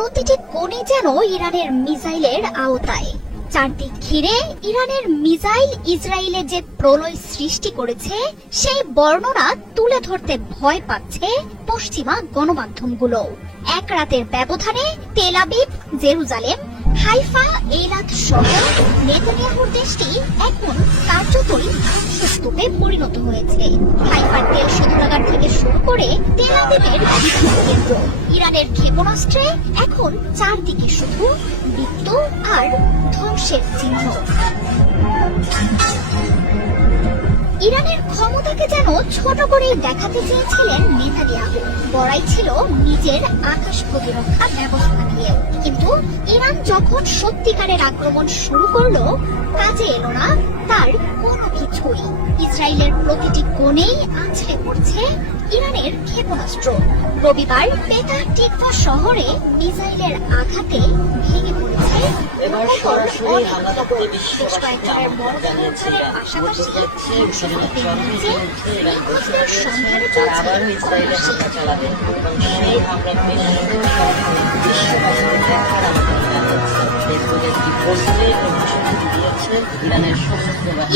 প্রতিটি কোণে যেন ইরানের মিসাইলের আওতায়। চারদিক ঘিরে ইরানের মিসাইল ইসরায়েলে যে প্রলয় সৃষ্টি করেছে সেই বর্ণনা তুলে ধরতে ভয় পাচ্ছে পশ্চিমা গণমাধ্যমগুলো। এক রাতের ব্যবধানে তেল আবিব, জেরুজালেম, হাইফা, এইলাত সহ নেতানিয়াহুর দেশটি এখন কার্যতই ধ্বংসস্তূপে পরিণত হয়েছে। হাইফার তেল শোধনাগার থেকে শুরু করে তেল আবিবের বিদ্যুৎ কেন্দ্র, ইরানের ক্ষেপণাস্ত্রে এখন চারদিকে শুধু মৃত্যু আর ধ্বংসের চিহ্ন। ইরানের ক্ষমতাকে যেন ছোট করে দেখাতে চেয়েছিলেন নেতানিয়াহু। বড়াই ছিল নিজের আকাশ প্রতিরক্ষা ব্যবস্থা নিয়ে। কিন্তু ইরান যখন সত্যিকারের আক্রমণ শুরু করলো, কাজে এলো না তার কোনো কিছুই। ইসরায়েলের প্রতিটি কোণেই আছড়ে পড়ছে ইরানের ক্ষেপণাস্ত্র। রবিবার পেতাহ টিকভা শহরে মিসাইলের আঘাতে ভেঙে পড়েছে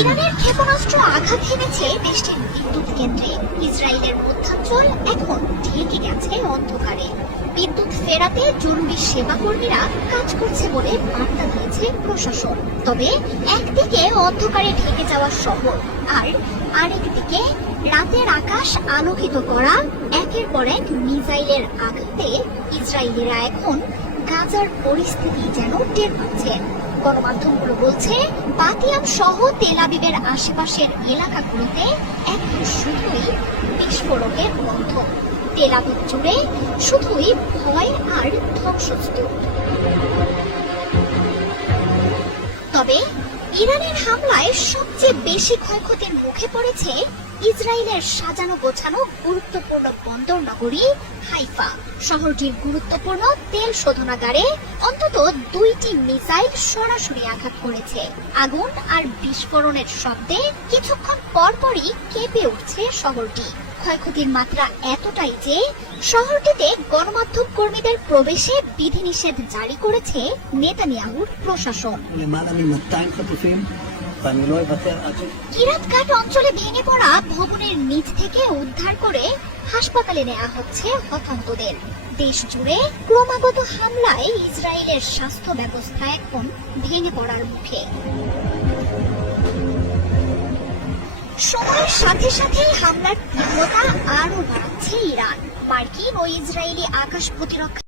ইরানের ক্ষেপণাস্ত্র আঘাত হেনেছে দেশটির বিদ্যুৎ কেন্দ্রে। ইসরায়েলের মধ্যাঞ্চল এখন ঢেকে গেছে অন্ধকারে। বিদ্যুৎ ফেরাতে জরুরি সেবা কর্মীরা কাজ করছে বলে বার্তা দিয়েছে প্রশাসন। তবে একদিকে অন্ধকারে ঢেকে যাওয়া শহর, আর আরেকদিকে রাতের আকাশ আলোকিত করা একের পর এক মিসাইলের আঘাতে ইসরায়েলিরা এখন গাজার পরিস্থিতি যেন টের পাচ্ছে। গণমাধ্যমগুলো বলছে বাতিয়াম সহ তেল আবিবের আশেপাশের এলাকাগুলোতে এখন শুধুই বিস্ফোরকের গন্ধ। তেল আবিব জুড়ে শুধুই ভয় আর ধ্বংসস্তূপ। তবে ইরানের হামলায় সবচেয়ে বেশি ক্ষয়ক্ষতির মুখে পড়েছে ইসরায়েলের সাজানো গোছানো গুরুত্বপূর্ণ বন্দর নগরী হাইফা। শহরটির গুরুত্বপূর্ণ তেল শোধনাগারে অন্তত 2টি মিসাইল সরাসরি আঘাত করেছে। আগুন আর বিস্ফোরণের শব্দে কিছুক্ষণ পরপরই কেঁপে উঠছে শহরটি। ক্ষয়ক্ষতির মাত্রা এতটাই যে শহরটিতে গণমাধ্যম কর্মীদের প্রবেশে বিধিনিষেধ জারি করেছে নেতানিয়াহুর প্রশাসন। কিরাত ঘাট অঞ্চলে ভেঙে পড়া ভবনের নিচ থেকে উদ্ধার করে হাসপাতালে নেওয়া হচ্ছে হতাহতদের। দেশ জুড়ে ক্রমাগত হামলায় ইসরায়েলের স্বাস্থ্য ব্যবস্থা এখন ভেঙে পড়ার মুখে। সময়ের সাথে সাথে হামলার তীব্রতা আরো বাড়ছে ইরান। মার্কিন ও ইসরায়েলি আকাশ প্রতিরক্ষা